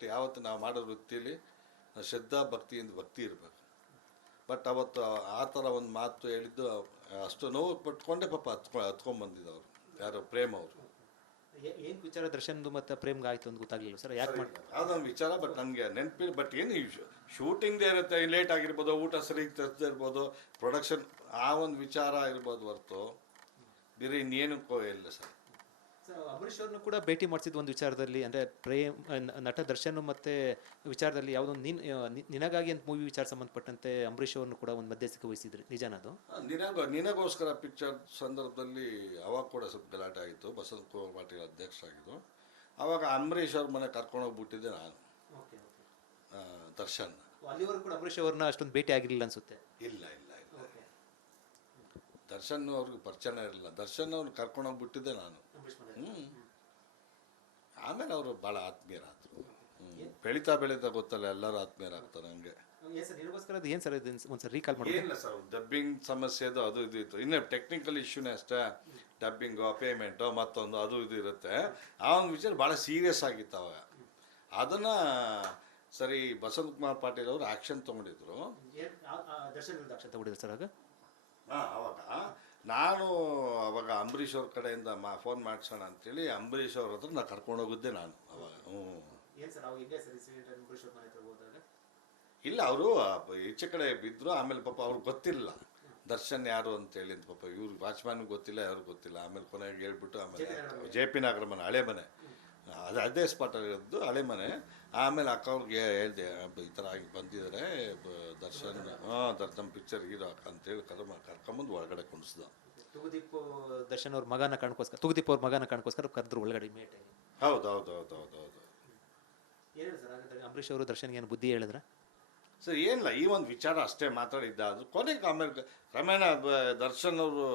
ಯಾವತ್ತು ನಾವು ಮಾಡೋ ವೃತ್ತಿಯಲ್ಲಿ ಶ್ರದ್ಧಾ ಭಕ್ತಿಯಿಂದ ಭಕ್ತಿ ಇರಬೇಕು. ಬಟ್ ಅವತ್ತು ಆ ಥರ ಒಂದು ಮಾತು ಹೇಳಿದ್ದು ಅಷ್ಟು ನೋವು ಪಟ್ಕೊಂಡೆ ಪಾಪ ಹತ್ಕೊಂಡ್ಬಂದಿದ್ದು ಅವರು ಯಾರು ಪ್ರೇಮ್ ಅವರು. ಏನು ವಿಚಾರ ದರ್ಶನ್ದು ಮತ್ತು ಪ್ರೇಮ್ಗೆ ಆಯ್ತು ಅಂತ ಗೊತ್ತಾಗಲಿಲ್ಲ ಸರ್, ಯಾಕೆ ಮಾಡಿ ಯಾವುದೊಂದು ವಿಚಾರ ಬಟ್ ನನಗೆ ನೆನಪಿಲ್ಲ. ಬಟ್ ಏನು ಶೂಟಿಂಗ್ದೇ ಇರುತ್ತೆ, ಲೇಟ್ ಆಗಿರ್ಬೋದು, ಊಟ ಸರಿಗೆ ತರಿಸದೇ ಇರ್ಬೋದು, ಪ್ರೊಡಕ್ಷನ್ ಆ ಒಂದು ವಿಚಾರ ಇರ್ಬೋದು ಹೊರತು ಬೇರೆ ಇನ್ನೇನಕ್ಕೂ ಇಲ್ಲ ಸರ್. ಅಂಬರೀಷ್ ಅವ್ರನ್ನು ಕೂಡ ಭೇಟಿ ಮಾಡಿಸಿದ ಒಂದು ವಿಚಾರದಲ್ಲಿ, ಅಂದರೆ ಪ್ರೇಮ್ ನಟ ದರ್ಶನ್ ಮತ್ತು ವಿಚಾರದಲ್ಲಿ ಯಾವುದೊಂದು ನಿನಗಾಗಿ ಅಂತ ಮೂವಿ ವಿಚಾರ ಸಂಬಂಧಪಟ್ಟಂತೆ ಅಂಬರೀಷ್ ಅವ್ರನ್ನು ಕೂಡ ಒಂದು ಮಧ್ಯಸ್ಥಿಕೆ ವಹಿಸಿದ್ರಿ, ನಿಜನದು? ನಿನಗೋಸ್ಕರ ಪಿಕ್ಚರ್ ಸಂದರ್ಭದಲ್ಲಿ ಅವಾಗ ಕೂಡ ಸ್ವಲ್ಪ ಗಲಾಟೆ ಆಗಿತ್ತು. ಬಸವಂತ ಕುಮಾರ್ ಪಾಟೀಲ್ ಅಧ್ಯಕ್ಷರಾಗಿದ್ದು. ಆವಾಗ ಅಂಬರೀಷ್ ಅವ್ರ ಮನೆ ಕರ್ಕೊಂಡೋಗ್ಬಿಟ್ಟಿದ್ದೆ ನಾನು, ದರ್ಶನ್. ಅಲ್ಲಿವರೆಗೂ ಕೂಡ ಅಂಬರೀಷ್ ಅವ್ರನ್ನ ಅಷ್ಟೊಂದು ಭೇಟಿ ಆಗಿರಲಿಲ್ಲ ಅನ್ಸುತ್ತೆ. ಇಲ್ಲ ಇಲ್ಲ ಇಲ್ಲ, ದರ್ಶನ್ ಅವ್ರಿಗೆ ಪರಿಚಯ ಇರಲಿಲ್ಲ. ದರ್ಶನ್ ಅವ್ರು ಕರ್ಕೊಂಡೋಗ್ಬಿಟ್ಟಿದ್ದೆ ನಾನು. ಆಮೇಲೆ ಅವರು ಭಾಳ ಆತ್ಮೀಯರಾದರು. ಬೆಳೀತಾ ಗೊತ್ತಲ್ಲ, ಎಲ್ಲರೂ ಆತ್ಮೀಯರಾಗ್ತಾರೆ ಹಂಗೆ. ಏನು ಸರ್ ಒಂದ್ಸರಿ ರೀಕಾಲ್ ಮಾಡಿ. ಏನಿಲ್ಲ ಸರ್, ಡಬ್ಬಿಂಗ್ ಸಮಸ್ಯೆ ಅದು ಇದು ಇತ್ತು. ಇನ್ನೇ ಟೆಕ್ನಿಕಲ್ ಇಶ್ಯೂನೇ ಅಷ್ಟೇ. ಡಬ್ಬಿಂಗು, ಪೇಮೆಂಟು, ಮತ್ತೊಂದು ಅದು ಇದು ಇರುತ್ತೆ. ಆ ಒಂದು ವಿಚಾರ ಭಾಳ ಸೀರಿಯಸ್ ಆಗಿತ್ತು ಅವಾಗ. ಅದನ್ನು ಸರಿ ಬಸವಂತ ಕುಮಾರ್ ಪಾಟೀಲ್ ಅವರು ಆ್ಯಕ್ಷನ್ ತೊಗೊಂಡಿದ್ರು. ಆಕ್ಷನ್ ತೊಗೊಂಡಿದ್ರು ಸರ್ ಆಗ. ಅವಾಗ ನಾನು ಅವಾಗ ಅಂಬರೀಷ್ ಅವ್ರ ಕಡೆಯಿಂದ ಫೋನ್ ಮಾಡಿಸೋಣ ಅಂತೇಳಿ ಅಂಬರೀಷ್ ಅವ್ರ ಹತ್ರ ನಾನು ಕರ್ಕೊಂಡೋಗಿದ್ದೆ ನಾನು ಅವಾಗ. ಇಲ್ಲ, ಅವರು ಈಚೆ ಕಡೆ ಬಿದ್ದರು. ಆಮೇಲೆ ಪಾಪ ಅವ್ರಿಗೆ ಗೊತ್ತಿಲ್ಲ ದರ್ಶನ್ ಯಾರು ಅಂತೇಳಿ ಅಂತ. ಪಾಪ ಇವ್ರು ವಾಚ್ಮ್ಯಾನ್ಗೆ ಗೊತ್ತಿಲ್ಲ, ಅವ್ರಿಗೆ ಗೊತ್ತಿಲ್ಲ. ಆಮೇಲೆ ಕೊನೆಗೆ ಹೇಳ್ಬಿಟ್ಟು ಆಮೇಲೆ JP ನಗರ ಮನೆ, ಹಳೆ ಮನೆ, ಅದೇ ಸ್ಪಾಟಲ್ಲಿರೋದು ಹಳೆ ಮನೆ. ಆಮೇಲೆ ಅಕ್ಕವ್ರಿಗೆ ಹೇಳಿದೆ, ಈ ಥರ ಆಗಿ ಬಂದಿದ್ದಾರೆ ದರ್ಶನ್, ದರ್ಶನ್ ಪಿಕ್ಚರ್ ಹೀರೋ ಅಂತೇಳಿ ಕರ್ಕೊಂಬಂದು ಒಳಗಡೆ ಕುಣಿಸ್ದ. ತೂಗುದೀಪ್ ದರ್ಶನ್ ಅವ್ರ ಮಗನ ಕಾಣ್ಕೋಸ್ಕರ, ತೂಗುದೀಪ್ ಅವ್ರ ಮಗನ ಕಾಣ್ಕೋಸ್ಕರ ಕರೆದ್ರು ಒಳಗಡೆ ಮೇಟಾಗಿ. ಹೌದು ಹೌದು ಹೌದು ಹೌದು ಹೌದು. ಏನು ಸರ್ ಹಾಗಾದ್ರೆ ಅಂಬರೀಷ್ ಅವರು ದರ್ಶನ್ಗೆ ಏನು ಬುದ್ಧಿ ಹೇಳಿದ್ರ ಸರ್? ಏನಿಲ್ಲ, ಈ ಒಂದು ವಿಚಾರ ಅಷ್ಟೇ ಮಾತಾಡಿದ್ದ. ಅದು ಕೊನೆಗೆ ಆಮೇಲೆ ಕ್ರಮೇಣ ದರ್ಶನ್ ಅವರು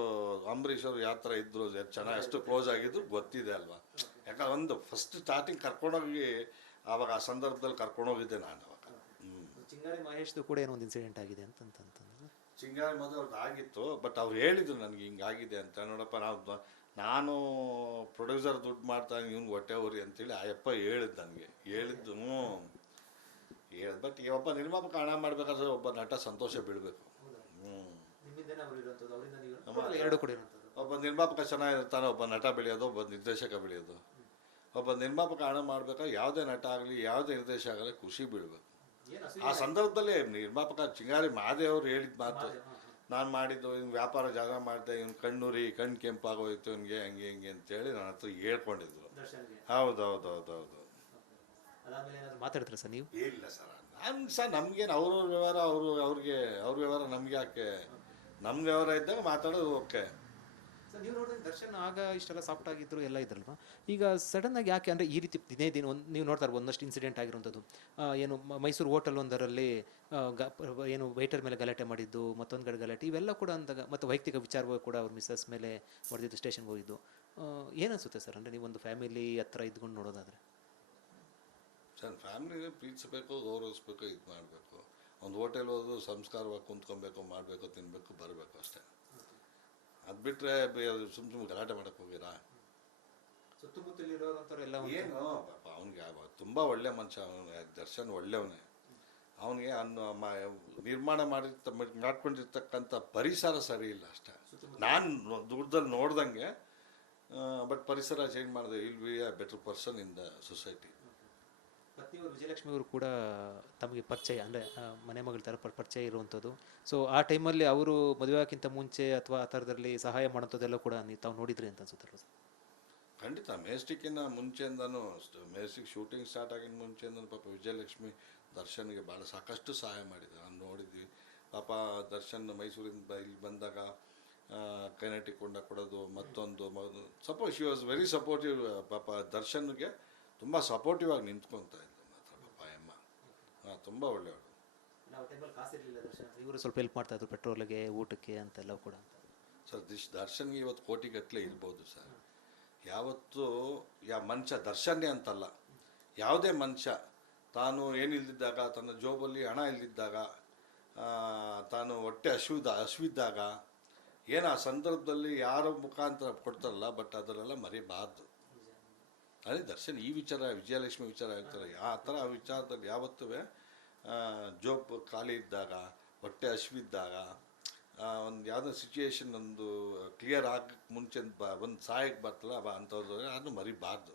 ಅಂಬರೀಷ್ ಅವರು ಯಾವ ಥರ ಇದ್ರು, ಚೆನ್ನಾಗಿ ಎಷ್ಟು ಕ್ಲೋಸ್ ಆಗಿದ್ರು ಗೊತ್ತಿದೆ ಅಲ್ವಾ. ಯಾಕಂದ್ರೆ ಒಂದು ಫಸ್ಟ್ ಸ್ಟಾರ್ಟಿಂಗ್ ಕರ್ಕೊಂಡೋಗಿ ಆವಾಗ ಆ ಸಂದರ್ಭದಲ್ಲಿ ಕರ್ಕೊಂಡೋಗಿದ್ದೆ ನಾನು ಅವಾಗ. ಚಿಂಗಾರಿ ಮಹೇಶ್ದು ಕೂಡ ಏನೋ ಒಂದು ಇನ್ಸಿಡೆಂಟ್ ಆಗಿದೆ ಅಂತಂತಂದ್ರೆ. ಚಿಂಗಾರಿ ಮೊದಲು ಅವ್ರದ್ದು ಆಗಿತ್ತು. ಬಟ್ ಅವ್ರು ಹೇಳಿದ್ರು ನನಗೆ ಹಿಂಗಾಗಿದೆ ಅಂತ. ನೋಡಪ್ಪ, ನಾನು ಪ್ರೊಡ್ಯೂಸರ್ ದುಡ್ಡು ಮಾಡ್ತಾನೆ, ಇವ್ನಿಗೆ ಹೊಟ್ಟೆ ಉರಿ ಅಂತೇಳಿ ಆಯಪ್ಪ ಹೇಳಿದ್ದು ನನಗೆ. ಹೇಳಿದ್ದು ಬಟ್ ಒಬ್ಬ ನಿರ್ಮಾಪಕ ಹಣ ಮಾಡ್ಬೇಕಾದ್ರೆ ಒಬ್ಬ ನಟ ಸಂತೋಷ ಬೀಳಬೇಕು. ಒಬ್ಬ ನಿರ್ಮಾಪಕ ಚೆನ್ನಾಗಿರ್ತಾನೆ, ಒಬ್ಬ ನಟ ಬೆಳೆಯೋದು, ಒಬ್ಬ ನಿರ್ದೇಶಕ ಬೆಳೆಯೋದು. ಒಬ್ಬ ನಿರ್ಮಾಪಕ ಹಣ ಮಾಡ್ಬೇಕಾದ್ರೆ ಯಾವುದೇ ನಟ ಆಗಲಿ ಯಾವುದೇ ನಿರ್ದೇಶಕ ಆಗಲಿ ಖುಷಿ ಬೀಳಬೇಕು. ಆ ಸಂದರ್ಭದಲ್ಲಿ ನಿರ್ಮಾಪಕ ಚಿಂಗಾರಿ ಮಹಾದೇವ್ರು ಹೇಳಿದ ಮಾತು, ನಾನು ಮಾಡಿದ್ದು ಇವ್ನು ವ್ಯಾಪಾರ ಜಾಗ ಮಾಡಿದೆ, ಇವ್ನು ಕಣ್ಣೂರಿ ಕಣ್ಣು ಕೆಂಪಾಗೋಯ್ತು ಇವನಿಗೆ, ಹಂಗೆ ಹಿಂಗೆ ಅಂತೇಳಿ ನನ್ನ ಹತ್ರ ಹೇಳ್ಕೊಂಡಿದ್ರು. ಹೌದು ಹೌದು ಹೌದು ಹೌದು. ಮಾತಾಡ್ತಾರೆ ಸರ್ ನೀವು? ಇಲ್ಲ ಸರ್, ನಮ್ಗೇನು ಅವ್ರವ್ರ ವ್ಯವಹಾರ, ಅವ್ರ ವ್ಯವಹಾರ ನಮ್ಗೆ ಯಾಕೆ? ನಮ್ಮ ವ್ಯವಹಾರ ಇದ್ದಾಗ ಮಾತಾಡೋದು ಓಕೆ. ಸರ್, ನೀವು ನೋಡಿದ್ರೆ ದರ್ಶನ್ ಆಗ ಇಷ್ಟೆಲ್ಲ ಸಾಫ್ಟ್ ಆಗಿದ್ರು ಎಲ್ಲ ಇದ್ರಲ್ವ, ಈಗ ಸಡನ್ ಆಗಿ ಯಾಕೆ ಅಂದರೆ ಈ ರೀತಿ ದಿನೇ ದಿನ ನೀವು ನೋಡ್ತಾರೆ ಒಂದಷ್ಟು ಇನ್ಸಿಡೆಂಟ್ ಆಗಿರುವಂಥದ್ದು. ಏನು ಮೈಸೂರು ಹೋಟೆಲ್ ಒಂದರಲ್ಲಿ ಏನು ವೇಟರ್ ಮೇಲೆ ಗಲಾಟೆ ಮಾಡಿದ್ದು, ಮತ್ತೊಂದು ಕಡೆ ಗಲಾಟೆ, ಇವೆಲ್ಲ ಕೂಡ ಅಂದಾಗ, ಮತ್ತು ವೈಯಕ್ತಿಕ ವಿಚಾರವಾಗಿ ಕೂಡ ಅವ್ರ ಮಿಸ್ಸಸ್ ಮೇಲೆ ಹೊಡೆದಿದ್ದು, ಸ್ಟೇಷನ್ಗೆ ಹೋಗಿದ್ದು. ಏನನ್ಸುತ್ತೆ ಸರ್, ಅಂದರೆ ನೀವು ಒಂದು ಫ್ಯಾಮಿಲಿ ಹತ್ರ ಇದ್ಕೊಂಡು ನೋಡೋದಾದರೆ? ಸರ್, ಫ್ಯಾಮಿಲಿಗೆ ಪ್ರೀತಿಸಬೇಕು, ಗೌರವಿಸ್ಬೇಕು, ಇದು ಮಾಡಬೇಕು. ಒಂದು ಹೋಟೆಲ್ ಹೋದ್ರು ಸಂಸ್ಕಾರವಾಗಿ ಕುಂತ್ಕೊಬೇಕು, ಮಾಡಬೇಕು, ತಿನ್ನಬೇಕು, ಬರಬೇಕು ಅಷ್ಟೇ. ಅದು ಬಿಟ್ಟರೆ ಸುಮ್ಮನೆ ಗಲಾಟೆ ಮಾಡೋಕ್ಕೆ ಹೋಗಿರಾ? ಸುತ್ತಮುತ್ತಲಿರೋರಂಥವ್ರೆಲ್ಲ ಏನು ಪಾಪ ಅವನಿಗೆ ತುಂಬ ಒಳ್ಳೆ ಮನುಷ್ಯ ಅವನು. ದರ್ಶನ್ ಒಳ್ಳೆಯವನೇ. ಅವನಿಗೆ ನಿರ್ಮಾಣ ಮಾಡ್ಕೊಂಡಿರ್ತಕ್ಕಂಥ ಪರಿಸರ ಸರಿ ಇಲ್ಲ ಅಷ್ಟೇ. ನಾನು ದೂರದಲ್ಲಿ ನೋಡ್ದಂಗೆ. ಬಟ್ ಪರಿಸರ ಚೇಂಜ್ ಮಾಡಿದೆ. Will be a better person in the society. ಪತ್ನಿಯವರು ವಿಜಯಲಕ್ಷ್ಮಿ ಅವರು ಕೂಡ ತಮಗೆ ಪರಿಚಯ, ಅಂದರೆ ಮನೆ ಮಗಳ ಥರ ಪರಿಚಯ ಇರುವಂಥದ್ದು. ಸೊ ಆ ಟೈಮಲ್ಲಿ ಅವರು ಮದುವೆ ಆಗೋಕ್ಕಿಂತ ಮುಂಚೆ ಅಥವಾ ಆ ಥರದಲ್ಲಿ ಸಹಾಯ ಮಾಡೋಂಥದ್ದೆಲ್ಲ ಕೂಡ ನೀವು ತಾವು ನೋಡಿದ್ರಿ ಅಂತ ಅನ್ಸುತ್ತಲ್ಲ ಸರ್? ಖಂಡಿತ. ಮೆಜೆಸ್ಟಿಕ್ಕಿಂತ ಮುಂಚೆಯಿಂದನೂ, ಮೆಜೆಸ್ಟಿಕ್ ಶೂಟಿಂಗ್ ಸ್ಟಾರ್ಟ್ ಆಗಿನ ಮುಂಚೆಯಿಂದನೂ ಪಾಪ ವಿಜಯಲಕ್ಷ್ಮಿ ದರ್ಶನ್ಗೆ ಭಾಳ ಸಾಕಷ್ಟು ಸಹಾಯ ಮಾಡಿದೆ. ನಾನು ನೋಡಿದ್ವಿ. ಪಾಪ ದರ್ಶನ್ ಮೈಸೂರಿಂದ ಇಲ್ಲಿ ಬಂದಾಗ ಕೈನೆಟಿಕ್ ಕೊಂಡ ಕೊಡೋದು, ಮತ್ತೊಂದು ಶಿ ವಾಸ್ ವೆರಿ ಸಪೋರ್ಟಿವ್. ಪಾಪ ದರ್ಶನ್ಗೆ ತುಂಬ ಸಪೋರ್ಟಿವ್ ಆಗಿ ನಿಂತ್ಕೊತಾ ಇದ್ದರು ಮಾತ್ರ ಪಾಪ ಅಮ್ಮ. ತುಂಬ ಒಳ್ಳೆಯವರು. ಇವರು ಸ್ವಲ್ಪ ಹೆಲ್ಪ್ ಮಾಡ್ತಾಯಿದ್ರು ಪೆಟ್ರೋಲ್ಗೆ, ಊಟಕ್ಕೆ ಅಂತೆಲ್ಲ ಕೂಡ ಅಂತ. ಸರ್, ದರ್ಶನ್ಗೆ ಇವತ್ತು ಕೋಟಿಗಟ್ಟಲೆ ಇರ್ಬೋದು ಸರ್. ಯಾವತ್ತೂ ಮನುಷ್ಯ ದರ್ಶನ್ನೇ ಅಂತಲ್ಲ, ಯಾವುದೇ ಮನುಷ್ಯ ತಾನು ಏನಿಲ್ದಿದ್ದಾಗ, ತನ್ನ ಜೋಬಲ್ಲಿ ಹಣ ಇಲ್ದಿದ್ದಾಗ, ತಾನು ಹೊಟ್ಟೆ ಹಸಿವಿದ್ದಾಗ ಏನು ಆ ಸಂದರ್ಭದಲ್ಲಿ ಯಾರ ಮುಖಾಂತರ ಕೊಡ್ತಾರಲ್ಲ, ಬಟ್ ಅದನ್ನೆಲ್ಲ ಮರಿಬಾರ್ದು. ಅದೇ ದರ್ಶನ್ ಈ ವಿಚಾರ ವಿಜಯಲಕ್ಷ್ಮಿ ವಿಚಾರ ಹೇಳ್ತಾರೆ ಆ ಥರ ವಿಚಾರದಲ್ಲಿ ಯಾವತ್ತೂ ಜೋಬ್ ಖಾಲಿ ಇದ್ದಾಗ ಹೊಟ್ಟೆ ಹಸಿವಿದ್ದಾಗ ಒಂದು ಯಾವುದೋ ಸಿಚುಯೇಷನ್ ಒಂದು ಕ್ಲಿಯರ್ ಆಗಕ್ಕೆ ಮುಂಚೆ ಒಂದು ಸಹಾಯಕ್ಕೆ ಬರ್ತಲ್ಲ ಅಂಥದ್ದು ಅದನ್ನು ಮರಿಬಾರ್ದು.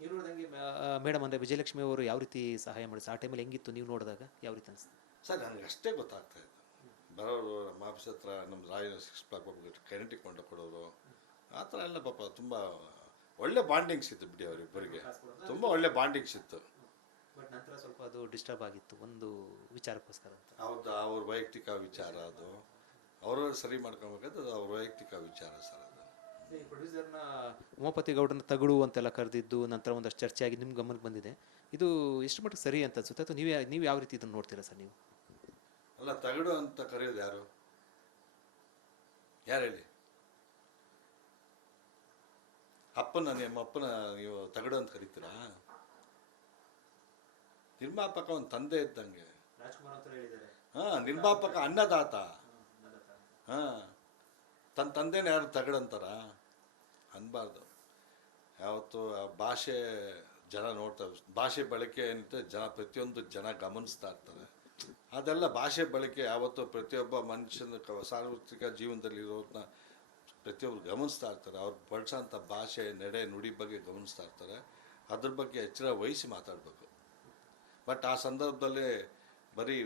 ನೀವು ನೋಡಿದಂಗೆ ಮೇಡಮ್ ಅಂದರೆ ವಿಜಯಲಕ್ಷ್ಮಿ ಅವರು ಯಾವ ರೀತಿ ಸಹಾಯ ಮಾಡಿ ಆ ಟೈಮಲ್ಲಿ ಹೆಂಗಿತ್ತು ನೀವು ನೋಡಿದಾಗ ಯಾವ ರೀತಿ ಅನಿಸ್ತು? ಸರ್ ನನಗೆ ಅಷ್ಟೇ ಗೊತ್ತಾಗ್ತಾ ಇದೆ. ಬರೋರು ನಮ್ಮ ಆಫೀಸ್ ಹತ್ರ ನಮ್ಮ ರಾಯನ 6 o'clock ಕರೆಂಟಿಗೆ ಕೊಂಡು ಕೊಡೋರು ಆ ಥರ ಎಲ್ಲ ಪಾಪ ತುಂಬ ಒಳ್ಳೆ ಬಾಂಡಿಂಗ್ಸ್ ಇತ್ತು ಬಿಡಿ ಅವರಿಬ್ಬರಿಗೆ, ತುಂಬ ಒಳ್ಳೆ ಬಾಂಡಿಂಗ್ಸ್ ಇತ್ತು. ಬಟ್ ನಂತರ ಸ್ವಲ್ಪ ಅದು ಡಿಸ್ಟರ್ಬ್ ಆಗಿತ್ತು ಒಂದು ವಿಚಾರಕ್ಕೋಸ್ಕರ ಅಂತ. ಹೌದು, ಅವ್ರ ವೈಯಕ್ತಿಕ ವಿಚಾರ ಅದು, ಅವರು ಸರಿ ಮಾಡ್ಕೊಬೇಕಾದ್ರೆ ಅದು ಅವ್ರ ವೈಯಕ್ತಿಕ ವಿಚಾರ ಸರ್. ಅದು ಈ ಪ್ರೊಡ್ಯೂಸರ್ನ ಉಮಾಪತಿ ಗೌಡನ ತಗಡು ಅಂತೆಲ್ಲ ಕರೆದಿದ್ದು ನಂತರ ಒಂದಷ್ಟು ಚರ್ಚೆ ಆಗಿ ನಿಮ್ಮ ಗಮನಕ್ಕೆ ಬಂದಿದೆ. ಇದು ಎಷ್ಟು ಮಟ್ಟಿಗೆ ಸರಿ ಅಂತ ಅನ್ಸುತ್ತೆ ಅಥವಾ ನೀವು ಯಾವ ರೀತಿ ಇದನ್ನು ನೋಡ್ತೀರಾ ಸರ್ ನೀವು? ಅಲ್ಲ, ತಗಡು ಅಂತ ಕರೆಯೋದು ಯಾರು ಹೇಳಿ? ನಿಮ್ಮ ಅಪ್ಪನ ನೀವು ತಗಡು ಅಂತ ಕರಿತೀರಾ? ನಿರ್ಮಾಪಕ ಒಂದು ತಂದೆ ಇದ್ದಂಗೆ. ನಿರ್ಮಾಪಕ ಅನ್ನದಾತ. ತನ್ನ ತಂದೆನ ಯಾರು ತಗಡಂತಾರ? ಅನ್ಬಾರ್ದು. ಯಾವತ್ತು ಭಾಷೆ ಜನ ನೋಡ್ತಾರೆ, ಭಾಷೆ ಬಳಕೆ ಏನಿದೆ ಪ್ರತಿಯೊಂದು ಜನ ಗಮನಿಸ್ತಾ ಇರ್ತಾರೆ. ಅದೆಲ್ಲ ಭಾಷೆ ಬಳಕೆ ಯಾವತ್ತೂ ಪ್ರತಿಯೊಬ್ಬ ಮನುಷ್ಯನ ಸಾರ್ವತ್ರಿಕ ಜೀವನದಲ್ಲಿರೋದನ್ನ ಪ್ರತಿಯೊಬ್ಬರು ಗಮನಿಸ್ತಾ ಇರ್ತಾರೆ. ಅವ್ರು ಬಳಸೋಂಥ ಭಾಷೆ ನಡೆ ನುಡಿ ಬಗ್ಗೆ ಗಮನಿಸ್ತಾ ಇರ್ತಾರೆ. ಅದ್ರ ಬಗ್ಗೆ ಎಚ್ಚರ ವಹಿಸಿ ಮಾತಾಡಬೇಕು. ಬಟ್ ಆ ಸಂದರ್ಭದಲ್ಲಿ ಬರೀ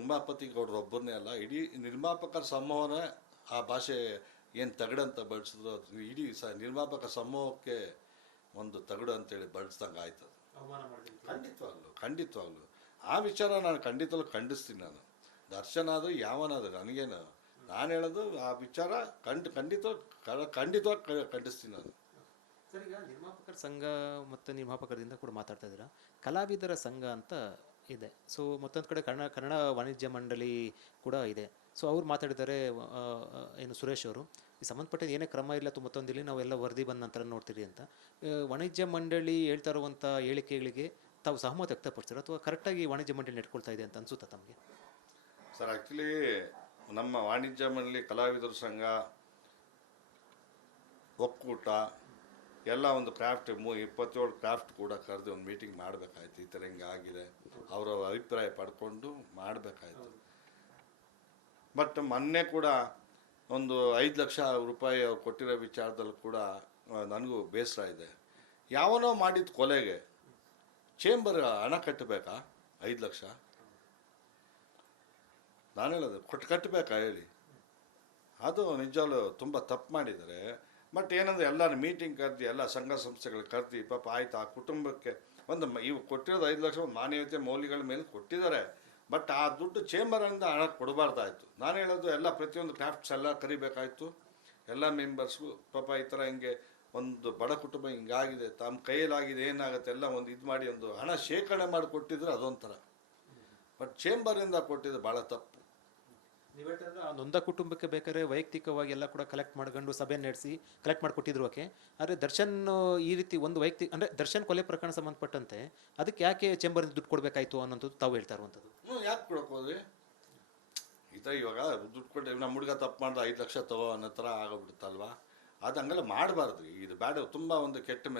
ಉಮಾಪತಿ ಗೌಡ್ರು ಒಬ್ಬರನ್ನೇ ಅಲ್ಲ, ಇಡೀ ನಿರ್ಮಾಪಕರ ಸಮೂಹನ ಆ ಭಾಷೆ ಏನು ತಗಡಂತ ಬಳಸಿದ್ರು ಇಡೀ ನಿರ್ಮಾಪಕ ಸಮೂಹಕ್ಕೆ ಒಂದು ತಗಡು ಅಂತೇಳಿ ಬಳಸ್ದಂಗೆ ಆಯ್ತು. ಖಂಡಿತವಾಗ್ಲು ಆ ವಿಚಾರ ನಾನು ಖಂಡಿಸ್ತೀನಿ. ನಾನು ದರ್ಶನ ಆದರೂ ಯಾವನಾದರೂ ನನಗೇನು, ನಾನು ಹೇಳೋದು ಆ ವಿಚಾರ ಖಂಡಿತವಾಗಿ ಖಂಡಿಸ್ತೀನಿ ನಾನು. ಸರ್, ಈಗ ನಿರ್ಮಾಪಕರ ಸಂಘ ಮತ್ತು ನಿರ್ಮಾಪಕರಿಂದ ಕೂಡ ಮಾತಾಡ್ತಾ ಇದ್ದೀರಾ, ಕಲಾವಿದರ ಸಂಘ ಅಂತ ಇದೆ. ಸೊ ಮತ್ತೊಂದು ಕಡೆ ಕನ್ನಡ ವಾಣಿಜ್ಯ ಮಂಡಳಿ ಕೂಡ ಇದೆ. ಸೊ ಅವ್ರು ಮಾತಾಡಿದ್ದಾರೆ, ಏನು ಸುರೇಶ್ ಅವರು, ಈ ಸಂಬಂಧಪಟ್ಟ ಏನೇ ಕ್ರಮ ಇಲ್ಲ ಅಥವಾ ಮತ್ತೊಂದಿಲ್ಲಿ ನಾವೆಲ್ಲ ವರದಿ ಬಂದ ನಂತರ ನೋಡ್ತೀರಿ ಅಂತ. ವಾಣಿಜ್ಯ ಮಂಡಳಿ ಹೇಳ್ತಾ ಇರುವಂಥ ಹೇಳಿಕೆಗಳಿಗೆ ತಾವು ಸಹಮತ ವ್ಯಕ್ತಪಡಿಸ್ತಾರೆ ಅಥವಾ ಕರೆಕ್ಟಾಗಿ ವಾಣಿಜ್ಯ ಮಂಡಳಿ ನೆಟ್ಕೊಳ್ತಾ ಇದೆ ಅಂತ ಅನ್ಸುತ್ತಾ ತಮಗೆ? ಸರ್, ಆ್ಯಕ್ಚುಲಿ ನಮ್ಮ ವಾಣಿಜ್ಯ ಮಂಡಳಿ, ಕಲಾವಿದರ ಸಂಘ, ಒಕ್ಕೂಟ ಎಲ್ಲ ಒಂದು ಕ್ರಾಫ್ಟ್ 27 ಕ್ರಾಫ್ಟ್ ಕೂಡ ಕರೆದು ಒಂದು ಮೀಟಿಂಗ್ ಮಾಡಬೇಕಾಯ್ತು. ಈ ಥರ ಹಿಂಗೆ ಆಗಿದೆ, ಅವರ ಅಭಿಪ್ರಾಯ ಪಡ್ಕೊಂಡು ಮಾಡಬೇಕಾಯ್ತು. ಬಟ್ ಮೊನ್ನೆ ಕೂಡ ಒಂದು 5 ಲಕ್ಷ ರೂಪಾಯಿ ಅವ್ರು ಕೊಟ್ಟಿರೋ ವಿಚಾರದಲ್ಲಿ ಕೂಡ ನನಗೂ ಬೇಸರ ಇದೆ. ಯಾವನೋ ಮಾಡಿದ ಕೊಲೆಗೆ ಚೇಂಬರ್ ಹಣ ಕಟ್ಟಬೇಕಾ? 5 ಲಕ್ಷ ನಾನು ಹೇಳೋದು ಕಟ್ಟಬೇಕಾ ಹೇಳಿ? ಅದು ನಿಜವಾಗ್ಲೂ ತುಂಬ ತಪ್ಪು ಮಾಡಿದ್ದಾರೆ. ಬಟ್ ಏನಂದರೆ ಎಲ್ಲರೂ ಮೀಟಿಂಗ್ ಕರೆದು ಎಲ್ಲ ಸಂಘ ಸಂಸ್ಥೆಗಳು ಕರೆದು ಪಾಪ ಆಯ್ತು, ಆ ಕುಟುಂಬಕ್ಕೆ ಒಂದು ಇವು ಕೊಟ್ಟಿರೋದು 5 ಲಕ್ಷ ಒಂದು ಮಾನವೀಯತೆ ಮೌಲ್ಯಗಳ ಮೇಲೆ ಕೊಟ್ಟಿದ್ದಾರೆ. ಬಟ್ ಆ ದುಡ್ಡು ಚೇಂಬರಿಂದ ಹಣ ಕೊಡಬಾರ್ದಾಯ್ತು. ನಾನು ಹೇಳೋದು ಎಲ್ಲ ಪ್ರತಿಯೊಂದು ಕ್ರಾಫ್ಟ್ಸ್ ಎಲ್ಲ ಕರಿಬೇಕಾಯ್ತು, ಎಲ್ಲ ಮೆಂಬರ್ಸ್ಗೂ. ಪಾಪ ಈ ಥರ ಹಿಂಗೆ ಒಂದು ಬಡ ಕುಟುಂಬ ಹಿಂಗಾಗಿದೆ, ತಮ್ಮ ಕೈಯಲ್ಲಾಗಿದೆ, ಏನಾಗುತ್ತೆ ಎಲ್ಲ ಒಂದು ಇದು ಮಾಡಿ ಒಂದು ಹಣ ಶೇಖರಣೆ ಮಾಡಿ ಕೊಟ್ಟಿದ್ರೆ ಅದೊಂಥರ. ಬಟ್ ಚೇಂಬರಿಂದ ಕೊಟ್ಟಿದ್ದು ಭಾಳ ತಪ್ಪು. ನೀವು ಹೇಳ್ತಾರೆ ಆ ನೊಂದ ಕುಟುಂಬಕ್ಕೆ ಬೇಕಾದ್ರೆ ವೈಯಕ್ತಿಕವಾಗಿ ಎಲ್ಲ ಕೂಡ ಕಲೆಕ್ಟ್ ಮಾಡ್ಕೊಂಡು ಸಭೆ ನಡೆಸಿ ಕಲೆಕ್ಟ್ ಮಾಡಿಕೊಟ್ಟಿದ್ರು. ಓಕೆ, ಆದರೆ ದರ್ಶನ್ ಈ ರೀತಿ ಒಂದು ವೈಯಕ್ತಿಕ ಅಂದರೆ ದರ್ಶನ್ ಕೊಲೆ ಪ್ರಕರಣ ಸಂಬಂಧಪಟ್ಟಂತೆ ಅದಕ್ಕೆ ಯಾಕೆ ಚೇಂಬರಿಂದ ದುಡ್ಡು ಕೊಡಬೇಕಾಯ್ತು ಅನ್ನೋದು ತಾವು ಹೇಳ್ತಾ ಇರುವಂಥದ್ದು. ಯಾಕೆ ಕೊಡಕ್ಕೆ ಹೋದ್ರಿ? ಈ ಥರ ಇವಾಗ ದುಡ್ಡು ಕೊಟ್ಟು ನಮ್ಮ ಹುಡುಗ ತಪ್ಪು ಮಾಡಿದ್ರೆ 5 ಲಕ್ಷ ತಗೋ ಅನ್ನೋ ಥರ ಆಗೋಗ್ಬಿಡುತ್ತಲ್ವಾ? ಅದು ಹಂಗೆಲ್ಲ ಮಾಡಬಾರ್ದು. ಇದು ಬ್ಯಾಡ, ತುಂಬ ಒಂದು ಕೆಟ್ಟ ಮೆಸೇಜ್